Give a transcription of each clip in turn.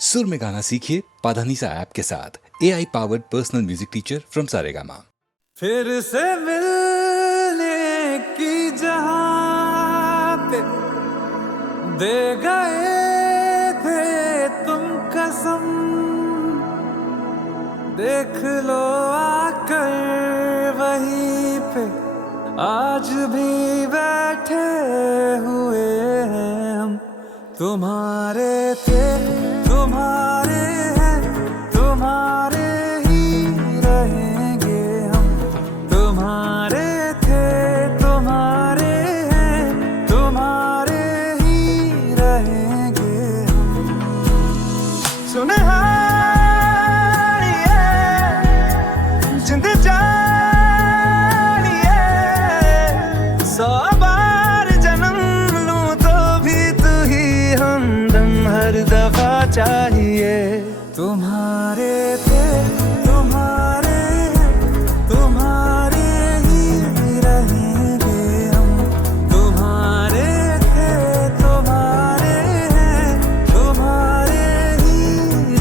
सुर में गाना सीखिए पाधानीसा ऐप के साथ। AI powered personal music teacher from Saregama. फिर से मिलने की जहाँ पे दे गए थे तुम कसम, देख लो आकर वहीं पे आज भी बैठे हुए हैं हम। तुम्हारे थे तुम्हारे हैं, तुम्हारे ही रहेंगे हम। तुम्हारे थे तुम्हारे हैं, तुम्हारे ही रहेंगे हम। सुनहारिए जिंद जानिए, 100 बार जन्म लूं तो भी तू ही हमदम हर दफा चाहिए। तुम्हारे थे तुम्हारे हैं, तुम्हारे ही रहेंगे हम। तुम्हारे थे तुम्हारे हैं, तुम्हारे ही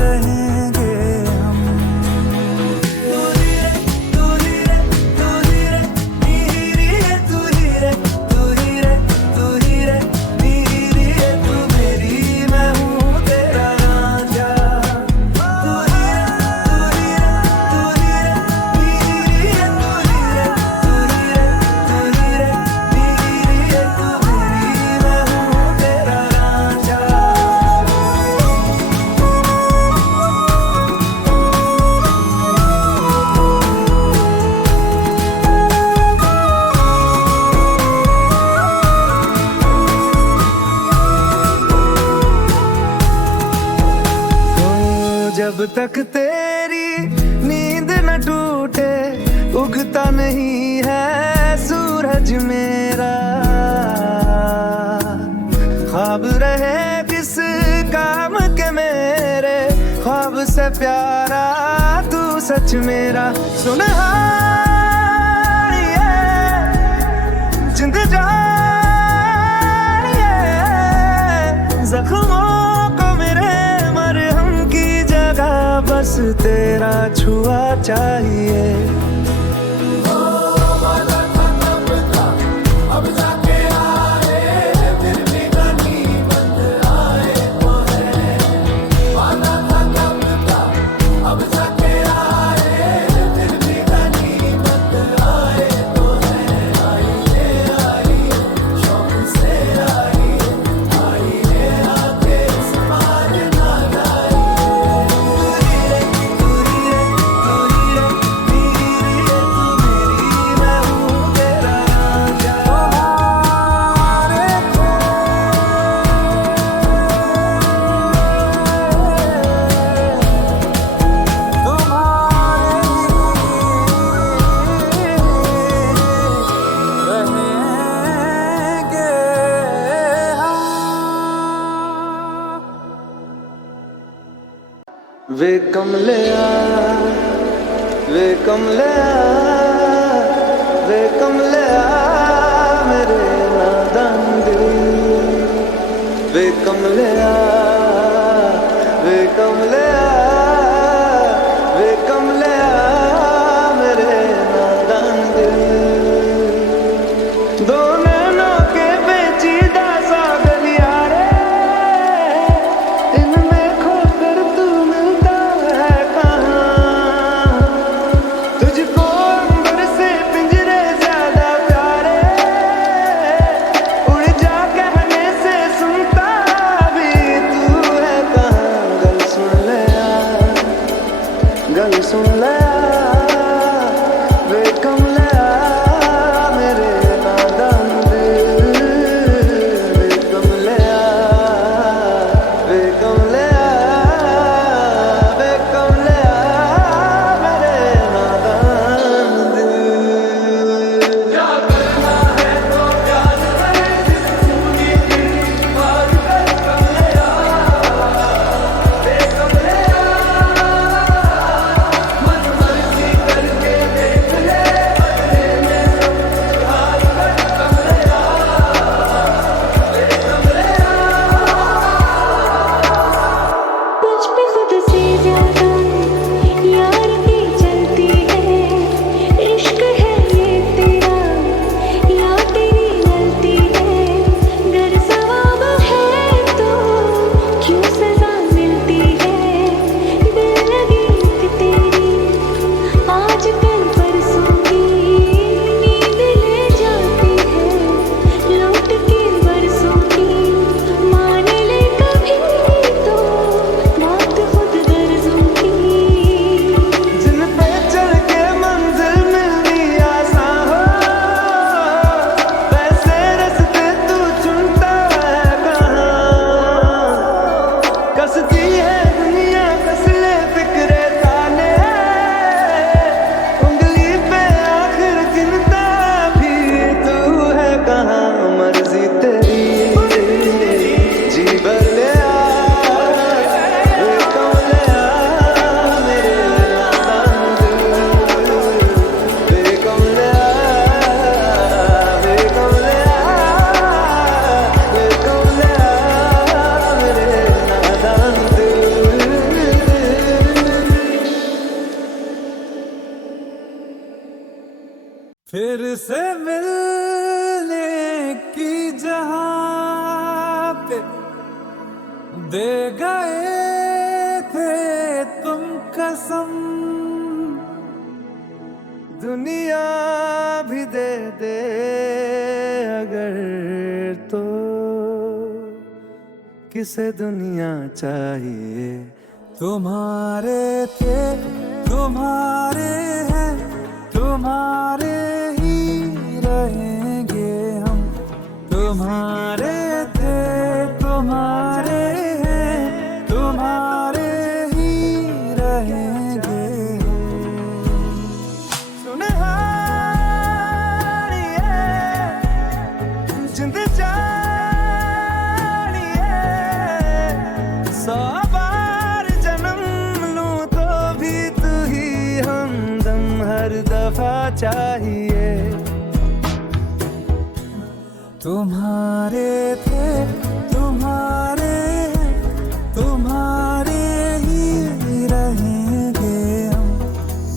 रहेंगे हम। तू ही रे तू ही रे तू ही रे मेरी है, तू ही रे तू ही रे तू ही रे मेरी है, तू मेरी मैं हूँ तेरा रांझा। तू ही रे तू ही रे तू ही रे मेरी है, तू ही रे तू ही रे तू ही रे मेरी है, तू मेरी मैं हूँ तेरा रांझा। जब तक तेरी नींद न टूटे उगता नहीं है सूरज मेरा। ख्वाब रहे किस काम के मेरे, ख्वाब से प्यारा तू सच मेरा। सुनहारिए जिंद जानिए, जख्मों को मेरे मरहम की जगह बस तेरा छुआ चाहिए। वे कमलिया वे कमलिया वे कमलिया मेरे नादान दिल। वे कमलिया वे कमलिया वे कमलिया मेरे नादान दिल। दो नैनों के पेचीदा सा गलियारे, इनमें खोकर तू मिलता है कहाँ। तुझको अंबर से पिंजरे ज्यादा प्यारे, उड़ जा कहने से सुनता भी तू है कहाँ। गल सुन ले आ मुझ पे खुद से ज्यादा यार की चलती है। इश्क है ये तेरा या तेरी गलती है। अगर सवाब है तो क्यों सजा मिलती है। दिल लगी थी तेरी आज कल परसों की नींद ले जाती है। लौट के बरसों की मान ले कभी तो बात खुद गर्जों की। जिन पे चल के मंजिल मिलनी आसान हो वैसे रास्ते तू चुनता है कहाँ। कसती है दुनिया कस ले फिक्रे ताने उंगली पे आखिर गिनता भी तू है कहाँ। मर्जी तेरी जी भर ले आ वे कमले आ मेरे नादान दिल। वे कमले आ वे कमले आ वे कमले आ मेरे नादान दिल। फिर से मिलने की जहाँ पे दे गए थे तुम कसम। दुनिया भी दे दे अगर तो किसे दुनिया चाहिए। तुम्हारे थे तुम्हारे हैं तुम्हारे ही रहेंगे हम। तुम्हारे थे तुम्हारे हैं तुम्हारे ही रहेंगे हम। सुने हानिए जिंद जानिए 100 बार जन्म लूं तो भी तू ही हमदम हर दफा चाहिए। तुम्हारे थे तुम्हारे हैं तुम्हारे ही रहेंगे हम।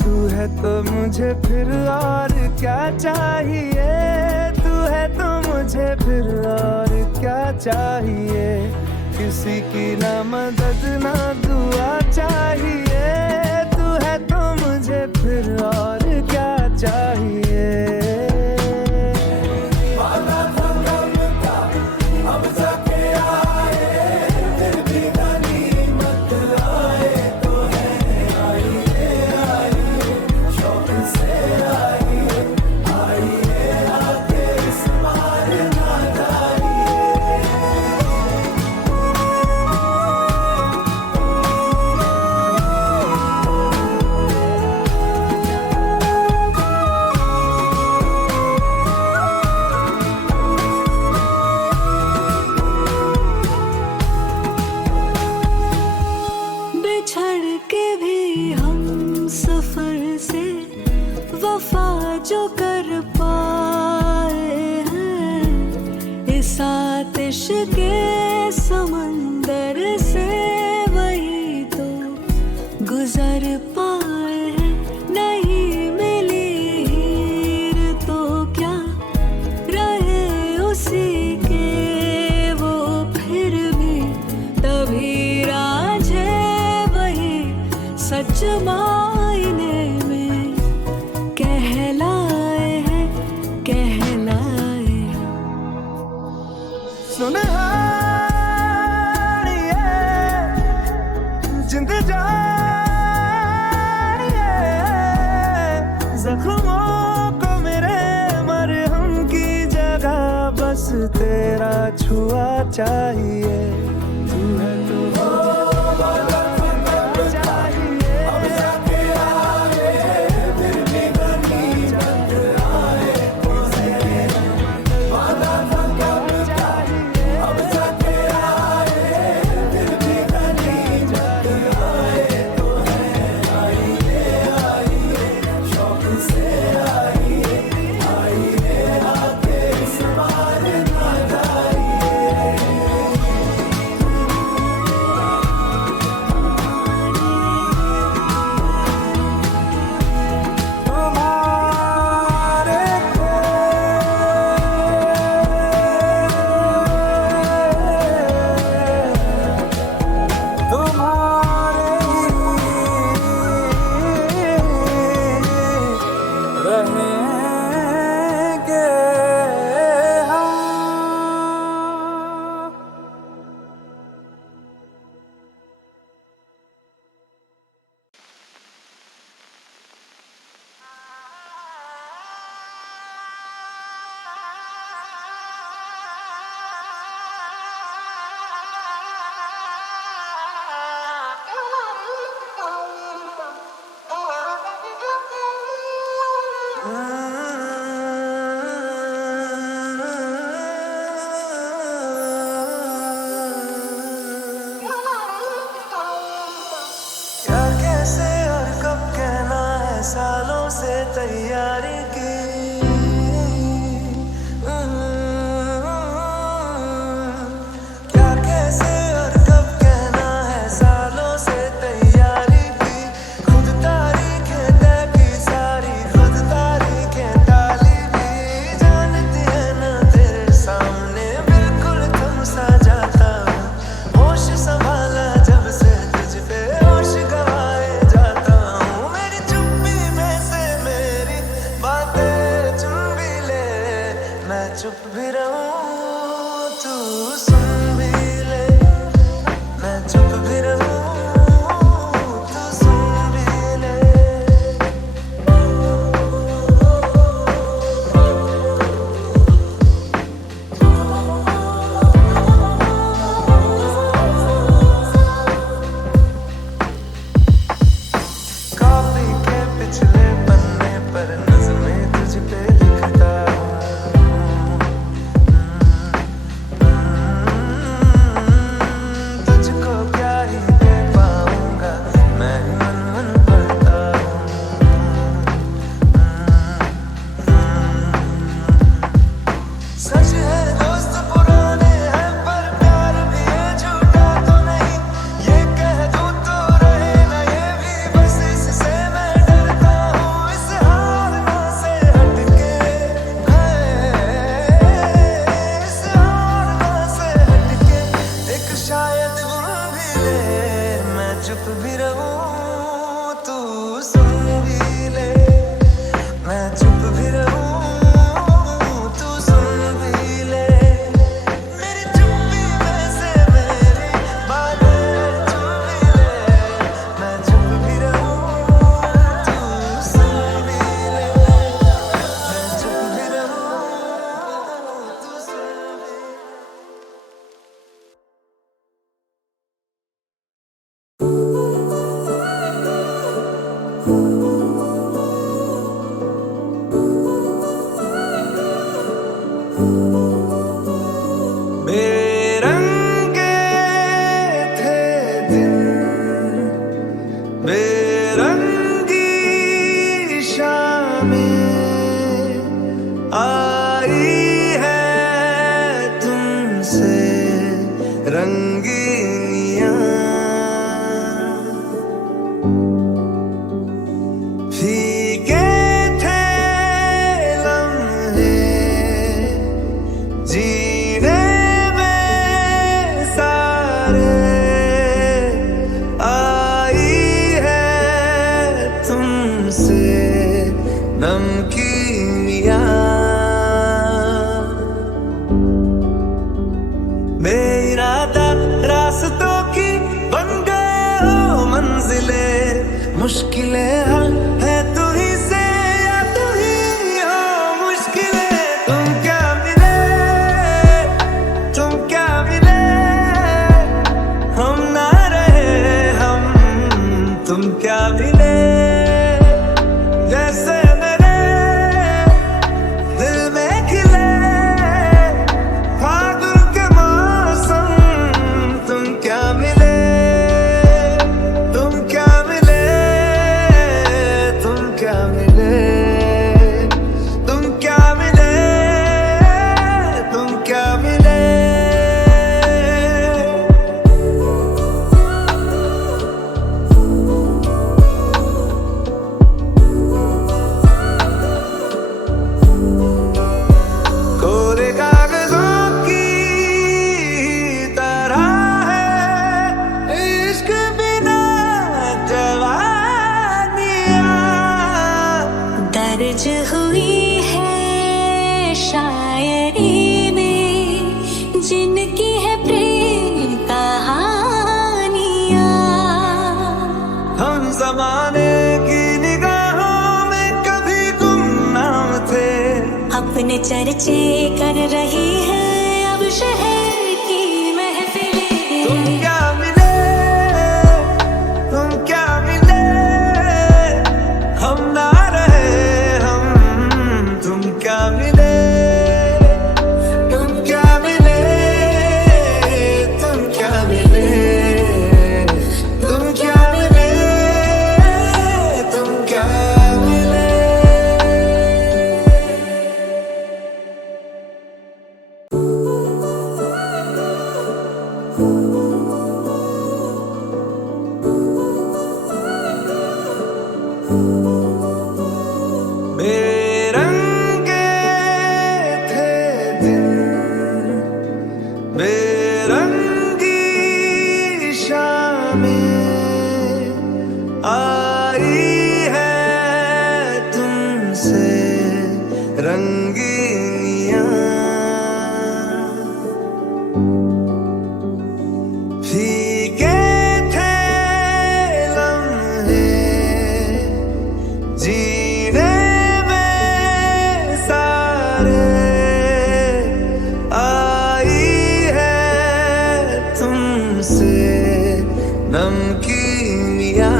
तू है तो मुझे फिर और क्या चाहिए। तू है तो मुझे फिर और क्या चाहिए। किसी की ना मदद ना दुआ चाहिए। तू है तो मुझे फिर और क्या चाहिए। बिछड़ के भी हम सफर से वफा जो कर पाए हैं। इस आतिश के समंदर से वही तो गुजर पाए हैं। नहीं मिली हीर तो क्या रहे उसी के वो फिर भी तभी राज है वही सच मायने में कहलाए हैं कहलाए हैं। सुन हानिए जिंद जानिए जख्मों को मेरे मरहम की जगह बस तेरा छुआ चाहिए। तू है तो चुप भी रहूं तू सुन भी ले, मैं चुप भी रहूं तू सुन भी ले, मेरी चुप्पी में से मेरी बातें चुन भी ले, मैं चुप भी रहूं तू सुन भी ले, मैं चुप भी रहूं तू सुन भी ले। बेरंगे थे दिन, बेरंगी शामें आई है तुमसे रंगीनियां, फीके थे लम्हे जीने में सारे, आई है तुमसे नमकीनियां, बेइरादा रास्तों की बन गए हो मंजिले, मुश्किलें हल है तू ही से या तू ही हो मुश्किलें, तुम क्या मिले, तुम क्या मिले, हम ना रहे हम, तुम क्या मिले, जैसे मेरे दिल में खिले फागुन के मौसम, तुम क्या मिले, तुम क्या मिले, तुम क्या मिले, तुम क्या मिले, तुम क्या मिले। कोरे कागजों की तरह है इश्क बिना जवानियां, दर्ज हुई है शायरी में जिनकी है प्रेम कहानियां, हम जमाने की निगाहों में कभी गुमनाम थे, अपने चर्चे कर रही है अब शहर की महफिलें, तुम क्या मिले, तुम क्या मिले, हम ना रहे हम, तुम क्या मिले, तुम क्या मिले, तुम क्या मिले, तुम क्या मिले, तुम क्या मिले। बेरंगे थे दिन, बेरंगी शामें आई है तुमसे रंगीनियां, फीके थे लम्हे जीने में सारे, आई है तुमसे नमकीनियां,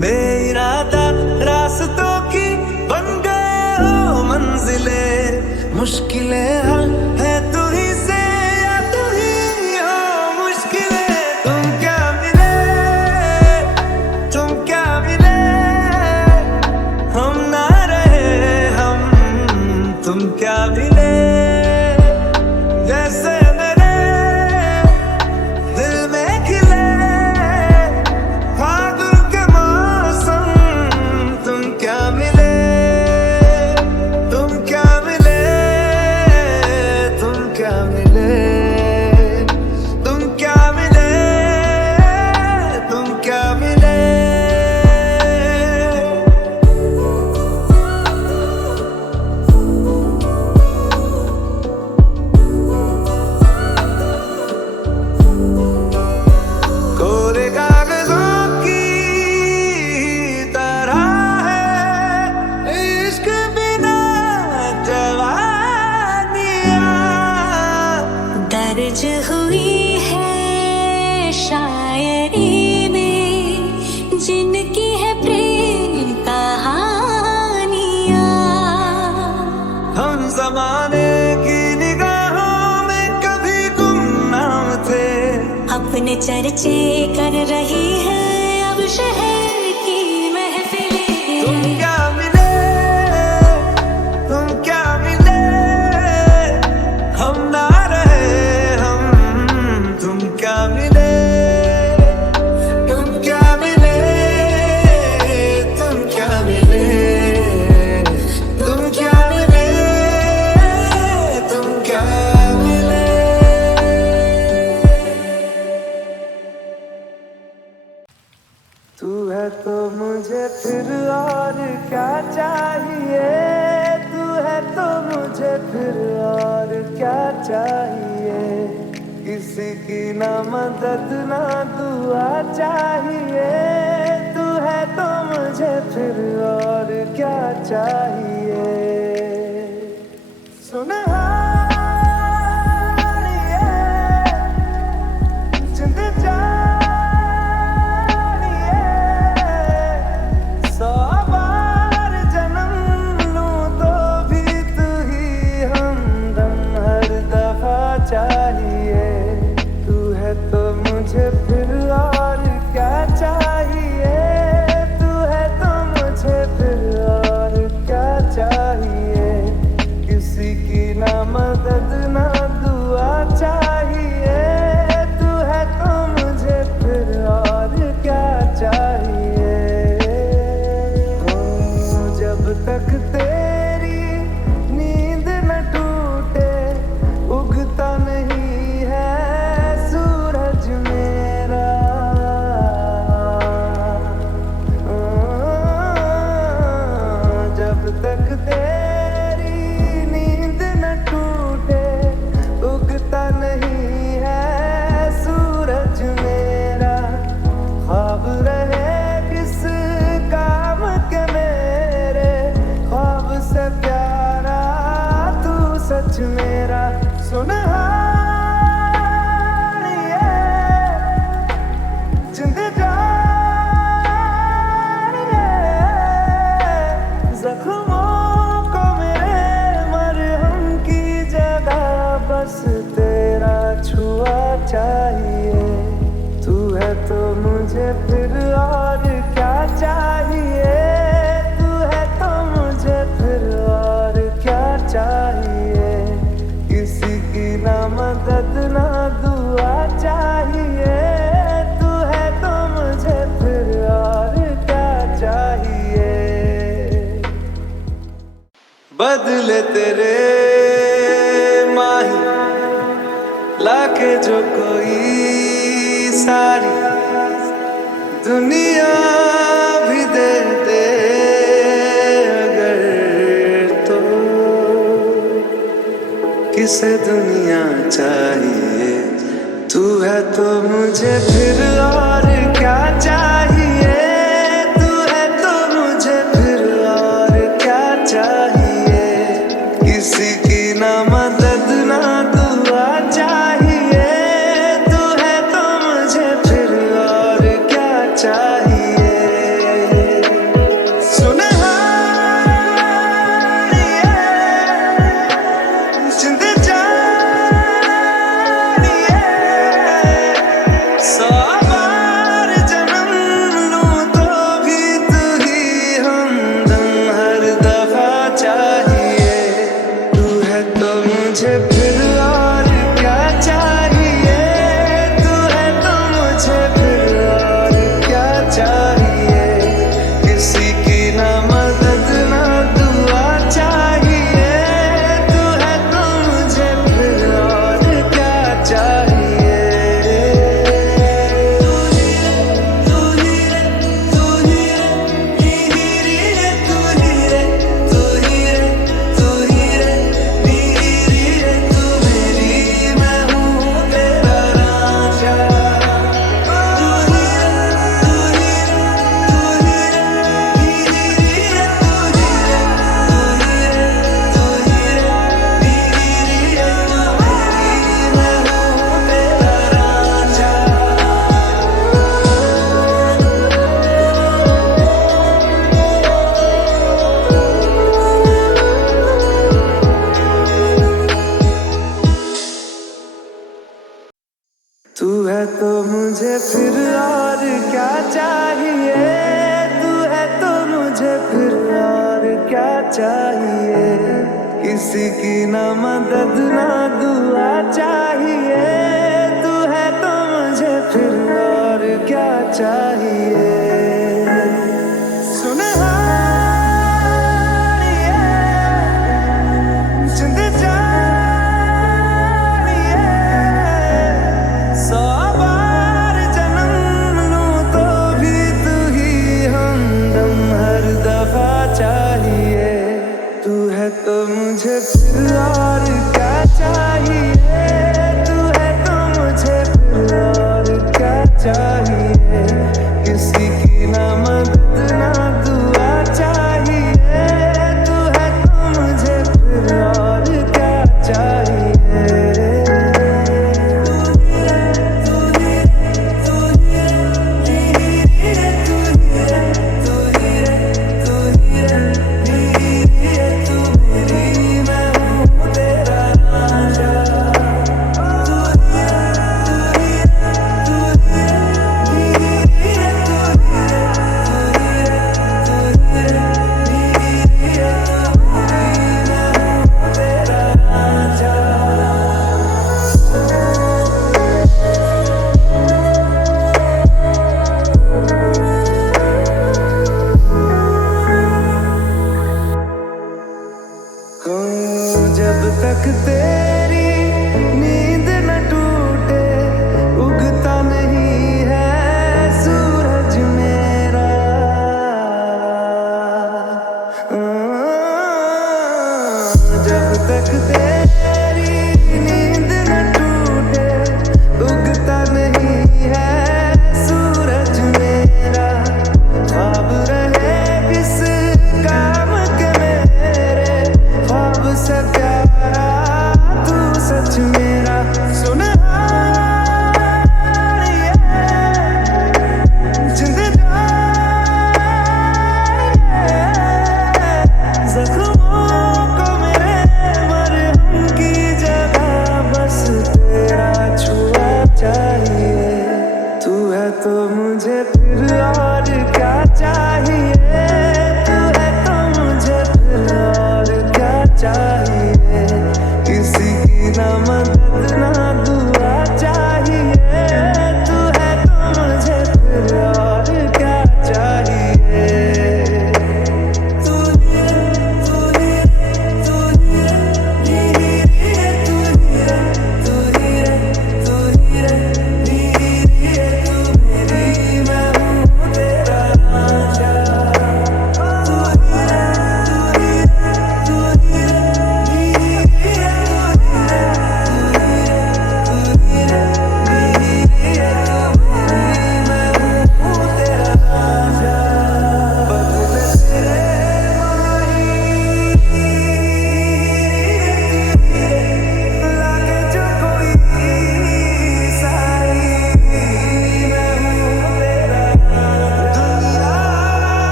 बेइरादा रास्तों की बन गए हो मंजिले, मुश्किलें हल है तू ही से या तू ही हो मुश्किलें, तुम क्या मिले, तुम क्या मिले, हम ना रहे हम, तुम क्या मिले, जैसे मेरे दिल में खिले फागुन के मौसम, तुम क्या मिले, तुम क्या मिले, दर्ज हुई है शायरी में जिनकी है प्रेम कहानियाँ। हम जमाने की निगाहों में कभी गुमनाम थे, अपने चर्चे कर रही है अब शहर की महफिलें। तुम क्या मिले, तुम क्या मिले, हम ना रहे हम, तुम क्या मिले, तुम क्या मिले, तुम क्या मिले, तुम क्या मिले, तुम क्या मिले। तू है तो मुझे फिर और क्या चाहिए, तू है तो मुझे फिर और क्या चाहिए। किसी की ना मदद ना दुआ चाहिए, तू है तो मुझे फिर और क्या चाहिए। सुनहारिए जिंद सौ बार जन्म लूं तो भी तू ही हमदम हर दफा चाहिए। तू है तो मुझे फिर और क्या चाहिए, तू है तो मुझे फिर और क्या चाहिए। किसी की ना मदद ना दुआ चाहिए, तू है तो मुझे फिर और क्या चाहिए। जब तक तेरी नींद न टूटे उगता नहीं है सूरज मेरा। जब तक तेरी नींद न टूटे उगता नहीं है सूरज मेरा। ख्वाब रहे किस काम के मेरे, ख्वाब से प्यारा तू सच मेरा। सुनहारिए जिंद जानिए, जख्मों को मेरे मरहम की जगह बस तेरा छुआ चाहिए। तू है तो मुझे फिर और क्या चाहिए, तू है तो मुझे फिर और क्या चाहिए। किसी की ना मदद ना दुआ चाहिए, तू है तो मुझे फिर और क्या चाहिए। बदले तेरे माही लाके जो कोई सारी दुनिया भी दे दे अगर, तो किसे दुनिया चाहिए। तू है तो मुझे फिर और क्या चाहिए, तू है तो मुझे फिर और क्या चाहिए। किसी की ना मदद ना दुआ चाहिए, तू है तो मुझे फिर और क्या चाहिए। सुनहारिए जिंद जानिए, सौ बार जन्म तू है तो मुझे फिर और क्या चाहिए, तू है तो मुझे फिर और क्या चाहिए। किसी की ना मदद ना दुआ चाहिए, तू है तो मुझे फिर और क्या चाहिए। सुन तो मुझे फिर और क्या चाहिए, तू है तो मुझे फिर और क्या चाहिए। किसी की ना मदद ना दुआ चाहिए, तू है तो मुझे फिर और क्या चाहिए। जब तक तेरी नींद न टूटे, उगता नहीं है सूरज मेरा। जब तक तेरी नींद न टूटे, उगता नहीं है सूरज मेरा। ख्वाब रहे किस काम के मेरे, ख्वाब से प्यारा तू सच मेरा। सुन जख्मों को मेरे मरहम की जगह बस तेरा छुआ चाहिए। तू है तो मुझे फिर और क्या चाहिए, तू है तो मुझे फिर और क्या चाहिए। किसी की ना मदद ना दुआ चाहिए, तू है तो मुझे फिर और क्या चाहिए।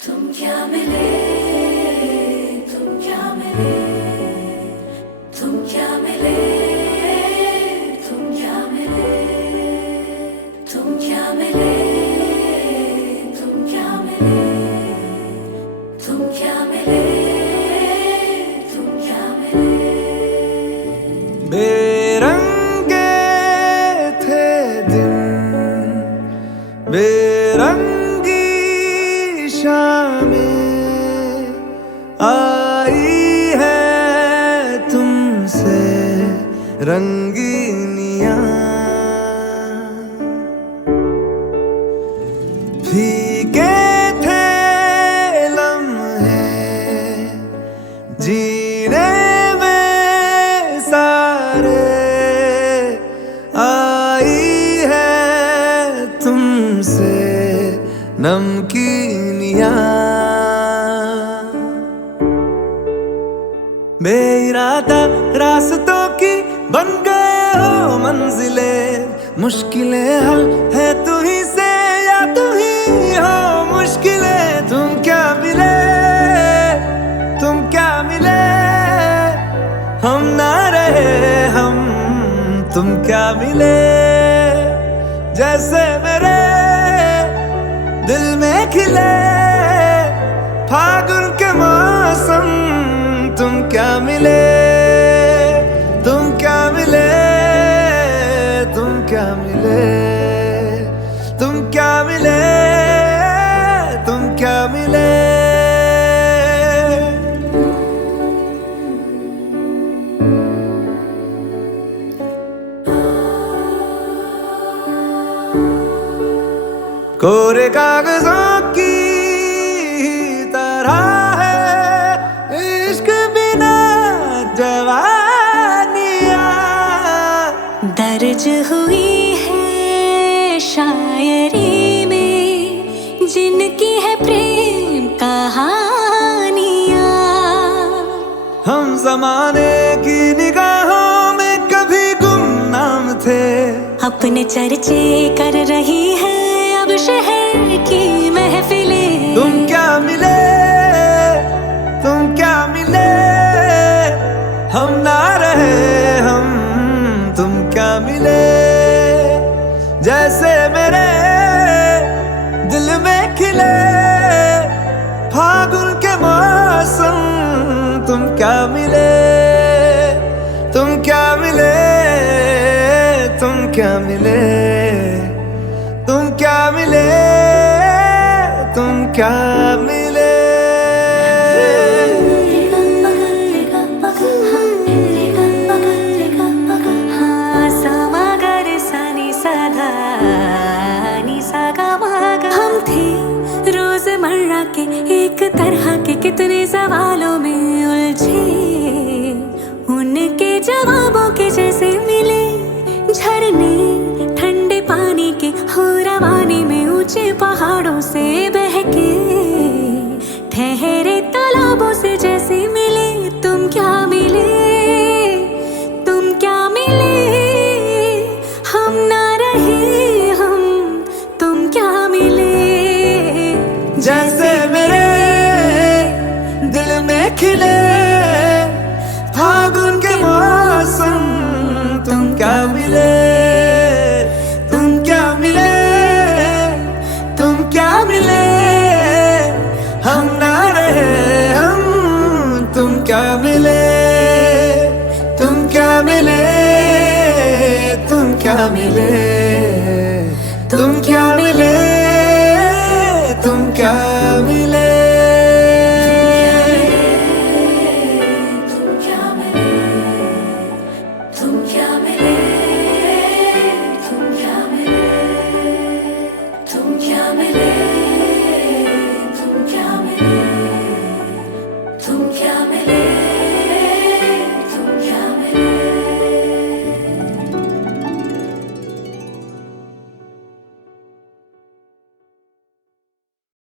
तुम क्या मिले, तुम क्या मिले, तुम क्या मिले, तुम क्या मिले, तुम क्या मिले, तुम क्या मिले, तुम क्या मिले, तुम क्या मिले। बेरंगे थे दिन, बेरंगी शामें आई है तुमसे रंगीनियां। फीके थे लम्हे जीने में सारे, आई है तुमसे नमकीनियां। बेइरादा रास्तों की बन गए हो मंजिलें, मुश्किलें हल है तू ही से या तू ही हो मुश्किलें। तुम क्या मिले, तुम क्या मिले, हम ना रहे हम, तुम क्या मिले। जैसे मेरे दिल में खिले फागुन के मौसम, तुम क्या मिले, तुम क्या मिले, तुम क्या मिले, तुम क्या मिले, तुम क्या मिले। कोरे कागजों की तरह है इश्क बिना जवानियाँ, दर्ज हुई है शायरी में जिनकी है प्रेम कहानियाँ। हम जमाने की निगाहों में कभी गुमनाम थे, अपने चर्चे कर रही है अब शहर की महफिलें। तुम क्या मिले, तुम क्या मिले, हम ना रहे हम, तुम क्या मिले। जैसे मेरे दिल में खिले फागुन के मौसम, तुम क्या मिले, तुम क्या मिले, तुम क्या मिले, तुम क्या मिले, तुम क्या मिले। हम थे रोजमर्रा के एक तरह के कितने सवालों में उलझे, उनके जवाबों के जैसे मिले झरने ठंडे पानी के हो रवानी में, ऊंचे पहाड़ों से बहके ठहरे तालाबों से जैसे मिले। तुम क्या मिले, तुम क्या मिले, हम ना रहे हम, तुम क्या मिले। जैसे मेरे दिल में खिले फागुन के मौसम, तुम क्या मिले, तुम क्या मिले, तुम क्या मिले, हम ना रहे हम, तुम क्या मिले, तुम क्या मिले, तुम क्या मिले, तुम क्या मिले, तुम क्या मिले। तुम क्या